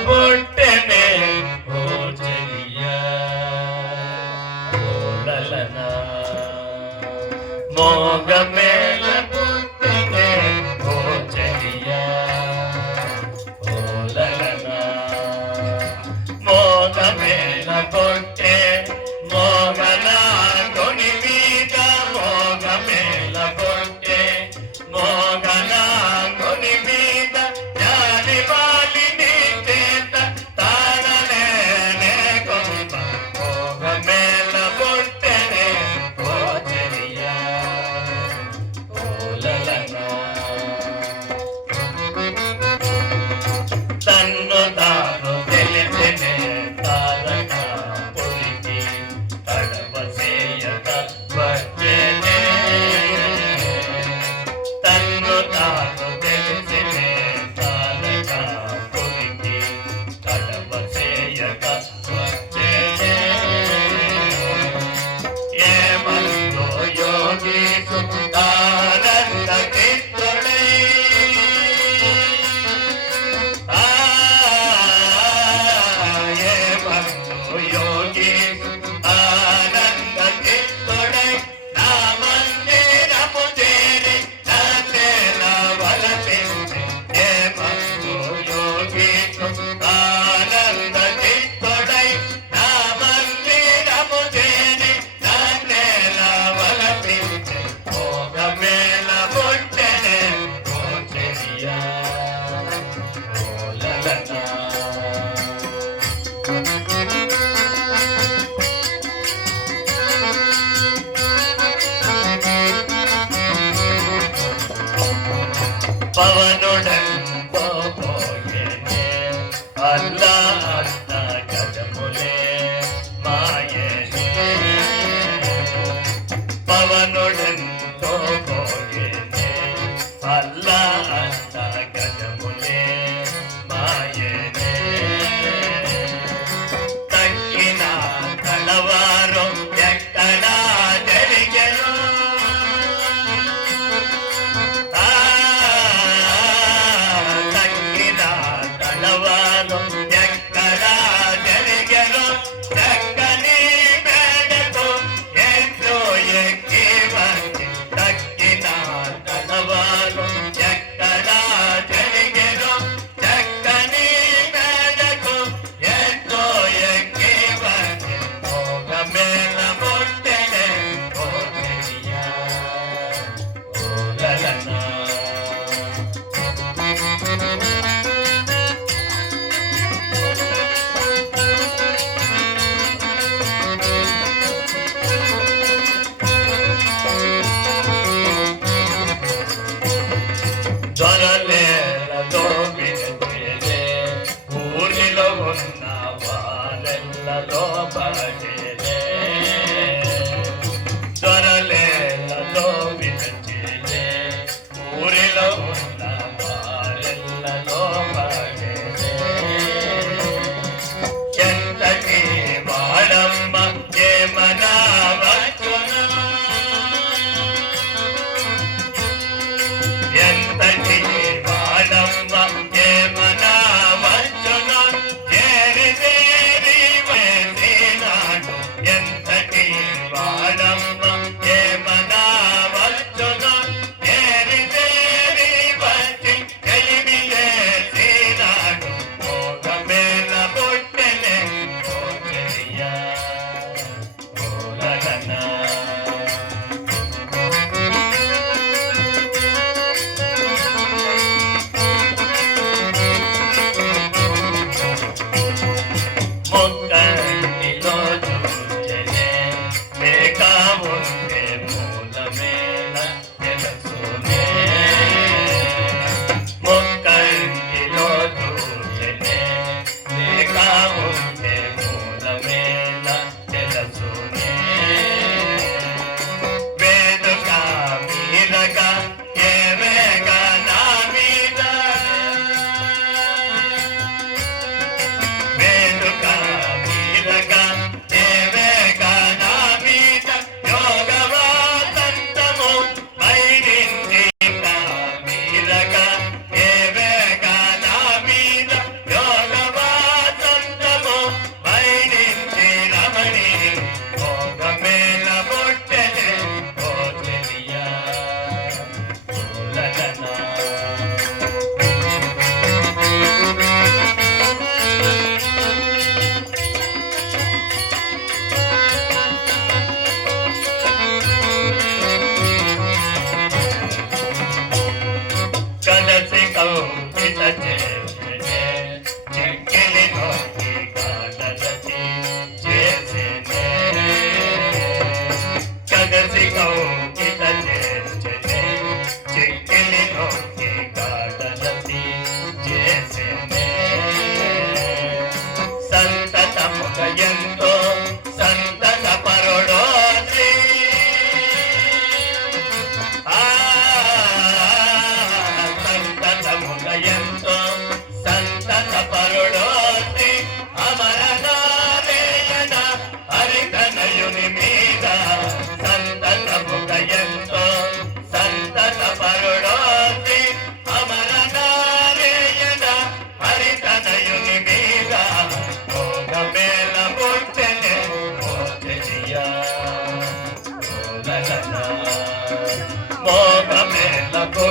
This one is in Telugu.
పుట్టెనే ఓ చెలియా ఓలలనా మోగమేల పుట్టెనే ఓ చెలియా ఓలలనా మోగమేల పుట్టే మోగన కొని మీద మోగమేల పుట్టే మోగన కొని మీద జారి వాలిని చేత తాళలేనే కొంప మోగమేల పుట్టెనే ఓ చెలియా ఓలలనా తన్ను తాను తెలిసినే తారక పులికి కడవ చేయక వచ్చేనే తన్ను తాను తెలిసినే తారక పులికి కడవ చేయక వచ్చేనే ఏమందో యోగీసు ఆనంద చిత్తుడై యోగి ఆనంద చిత్తుడై నా మందిరము చేరి నాకేల వలపించి ఏమందు యోగి ఆనంద చిత్తుడై నా మందిరము చేరి నాకేల వలపించి మోగమేల పుట్టెనే ఓ చెలియా ఓలలనా పవనుడంతో పోయేనే అల్లా అన్న గజములే మాయేనే పవనుడంతో పోయేనే అల్లా అన్న గజములే మాయేనే తక్కిన తలవారు ఎక్కడా జరిగెను తక్కిన తలవారు ఎక్కడా జరిగెను చక్కని మేడకు ఎంతో ఎక్కి కోరిన